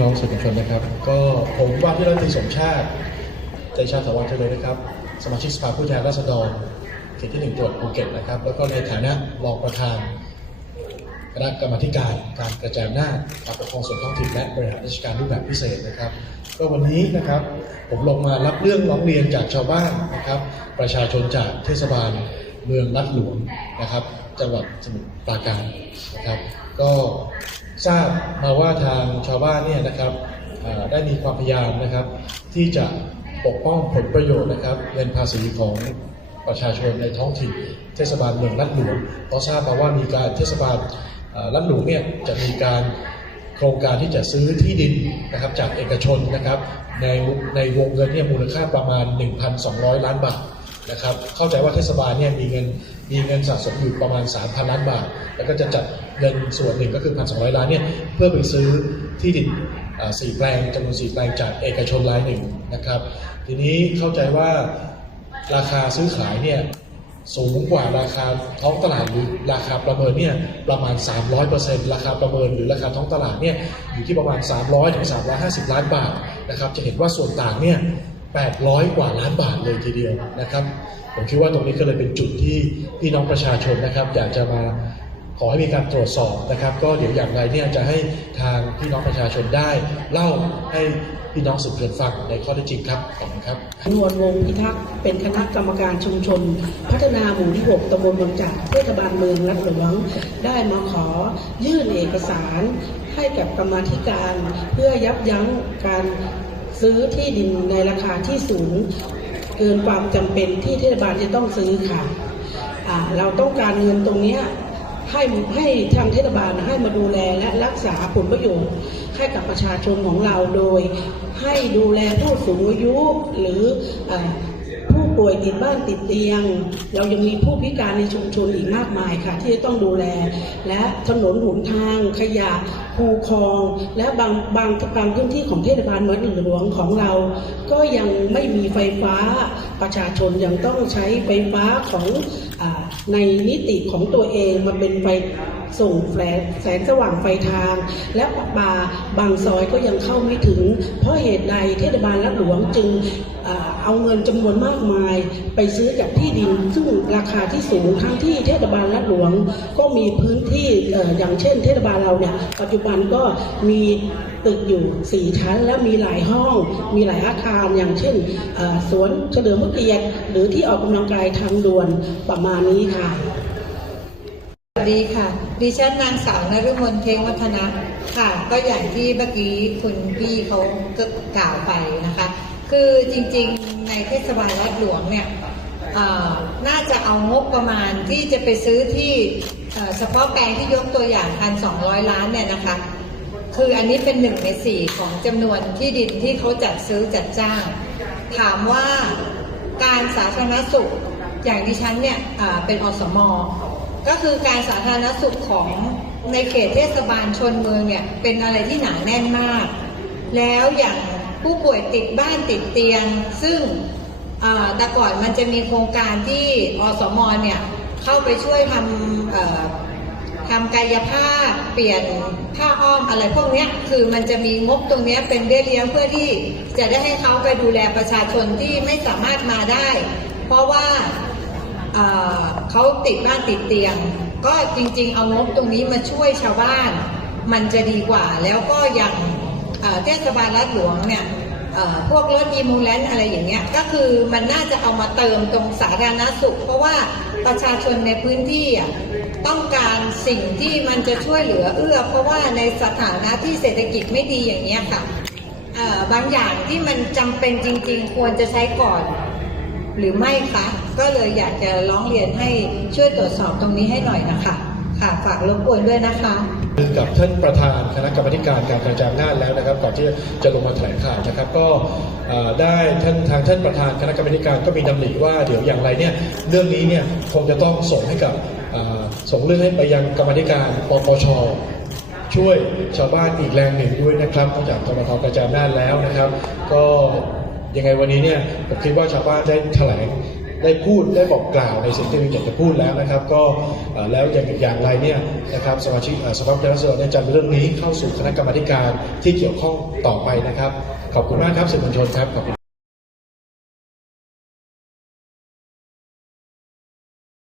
น้องสื่อมวลชนนะครับ ก็ผมว่าที่รัฐมนตรีสมชาติใจชาติถาวรเจริญนะครับ สมาชิกสภาผู้แทนราษฎรเขตที่หนึ่งจังหวัดภูเก็ตนะครับ แล้วก็ในฐานะรองประธานคณะกรรมการการกระจายอำนาจการปกครองส่วนท้องถิ่นและบริหารราชการรูปแบบพิเศษนะครับ ก็วันนี้นะครับผมลงมารับเรื่องร้องเรียนจากชาวบ้านนะครับ ประชาชนจากเทศบาลเมืองลัดหลวงนะครับ จังหวัดสมุทรปราการนะครับ ก็ ทราบมาว่าทางชาวบ้านเนี่ยนะครับได้มีความพยายามนะครับ ที่จะปกป้องผลประโยชน์นะครับเงินภาษีของประชาชนในท้องถิ่นเทศบาลเมืองลัดหลวงเพราะทราบมาว่ามีการเทศบาลลัดหลวงเนี่ยจะมีการโครงการที่จะซื้อที่ดินนะครับจากเอกชนนะครับในในวงเงินเนี่ยมูลค่าประมาณ 1,200 ล้านบาท นะครับเข้าใจว่าเทศบาลเนี่ยมีเงินมีเงินสะสมอยู่ประมาณ 3,000 ล้านบาท แล้วก็จะจัดเงินส่วนหนึ่งก็คือ1,200 ล้านเนี่ยเพื่อไปซื้อที่ดินสี่แปลงจำนวนสี่แปลงจากเอกชนรายหนึ่งนะครับทีนี้เข้าใจว่าราคาซื้อขายเนี่ยสูงกว่าราคาท้องตลาดหรือราคาประเมินเนี่ยประมาณ 300%ราคาประเมินหรือราคาท้องตลาดเนี่ยอยู่ที่ประมาณ 300ถึง350 ล้านบาทนะครับจะเห็นว่าส่วนต่างเนี่ย 800 กว่าล้านบาทเลยทีเดียวนะครับ ผมคิดว่าตรงนี้ก็เลยเป็นจุดที่พี่น้องประชาชนนะครับ อยากจะมาขอให้มีการตรวจสอบนะครับ ก็เดี๋ยวอย่างไรเนี่ยจะให้ทางพี่น้องประชาชนได้ เล่าให้พี่น้องสืบเพื่อนฟังในข้อเท็จจริงครับขอบคุณครับนวลวงศ์พิทักษ์เป็นคณะกรรมการชุมชน พัฒนาหมู่ที่ 6ตำบลบางจากเทศบาลเมืองรัดหลวงได้มาขอยื่นเอกสารให้กับกรรมาธิการ เพื่อยับยั้งการ ซื้อที่ดินในราคาที่สูง เกินความจำเป็นที่เทศบาลจะต้องซื้อค่ะอ่าเราต้องการเงินตรงนี้ให้ให้ทางเทศบาลให้มาดูแลและรักษาผลประโยชน์ให้กับประชาชนของเราโดย ให้ดูแลผู้สูงอายุหรือเออผู้ป่วยติดบ้านติดเตียง เรายังมีผู้พิการในชุมชนอีกมากมายค่ะ ที่จะต้องดูแลและถนนหนทางขยะ คูคอง และบางบางบางพื้นที่ของเทศบาลเมืองหลวงของเรา ก็ยังไม่มีไฟฟ้าประชาชนยังต้องใช้ไฟฟ้าของอในนิติของตัวเองมาเป็นไฟส่งแสงแสงสว่างไฟทาง และประปาบางซอยก็ยังเข้าไม่ถึง เพราะเหตุใดเทศบาลรัฐหลวงจึงเอาเงินจำนวนมากมาย ไปซื้อจากที่ดินซึ่งราคาที่สูงทั้งที่เทศบาลรัฐ หลวงก็มีพื้นที่ออย่างเช่น เทศบาลเราเนี่ยปัจจุบันก็มีตึกอยู่สี่ชั้น และมีหลายห้อง มีหลายอาคาร อย่างเช่นสวนเฉลิมพระเกียรติหรือที่ออกกำลังกายทางด่วนประมาณนี้ค่ะ สวัสดีค่ะ ดิฉันนางสาวนฤมลเทงวัฒนะค่ะ ก็อย่างที่เมื่อกี้คุณพี่เขาก็กล่าวไปนะคะ คือจริงๆในเทศบาลรัฐหลวงเนี่ย น่าจะเอางบประมาณที่จะไปซื้อที่เฉพาะแปลงที่ยกตัวอย่างพันสองร้อยล้านเนี่ยนะคะ คืออันนี้เป็นหนึ่งในสี่ของจำนวนที่ดินที่เขาจัดซื้อจัดจ้าง ถามว่าการสาธารณสุขอย่างดิฉันเนี่ยเป็นอสมก็คือการสาธารณสุขของในเขตเทศบาลชนเมืองเนี่ยเป็นอะไรที่หนาแน่นมาก แล้วอย่างผู้ป่วยติดบ้านติดเตียง ซึ่ง แต่ก่อนมันจะมีโครงการที่อสมเนี่ยเข้าไปช่วยทำทำกายภาพเปลี่ยนผ้าอ้อมอะไรพวกนี้คือมันจะมีงบตรงนี้เป็นเบี้ยเลี้ยงเพื่อที่จะได้ให้เขาไปดูแลประชาชนที่ไม่สามารถมาได้ เพราะว่าเขาติดบ้านติดเตียง ก็จริงๆ เอางบตรงนี้มาช่วยชาวบ้าน มันจะดีกว่าแล้วก็อย่างเทศบาลรัฐหลวงเนี่ย พวกรถอีมูแลนอะไรอย่างเงี้ยก็คือมันน่าจะเอามาเติมตรงสาธารณสุข เพราะว่าประชาชนในพื้นที่ต้องการสิ่งที่มันจะช่วยเหลือเอื้อ เพราะว่าในสถานะที่เศรษฐกิจไม่ดีอย่างเงี้ยค่ะบางอย่างที่มันจำเป็นจริง ๆ ควรจะใช้ก่อน หรือไม่คะก็เลยอยากจะร้องเรียนให้ช่วยตรวจสอบตรงนี้ให้หน่อยนะคะ ค่ะฝากรบกวนด้วยนะคะกับท่านประธานคณะกรรมการการกระจายอำนาจแล้วนะครับ ก่อนที่จะลงมาแถลงข่าวนะครับ ก็ได้ท่านทางท่านประธานคณะกรรมการก็มีดำริว่าเดี๋ยวอย่างไรเนี่ยเรื่องนี้เนี่ยคงจะต้องส่งให้กับส่งเรื่องให้ไปยังกรรมนิการปปชช่วยชาวบ้านอีกแรงหนึ่งด้วยนะครับนอกจากกรมทกระจายอำนาจแล้วนะครับ ก็ยังไงวันนี้เนี่ยผมคิดว่าชาวบ้านได้แถลง ได้พูดได้บอกกล่าวในสิ่งที่ตัวเอยากจะพูดแล้วนะครับ ก็แล้วอย่างอย่างไรเนี่ยนะครับสมาชิกสภาผู้แทนราษฎรได้จัดเรื่องนี้เข้าสู่คณะกรรมการที่เกี่ยวข้องต่อไปนะครับ ขอบคุณมากครับสื่อมวลชนครับขอบคุณ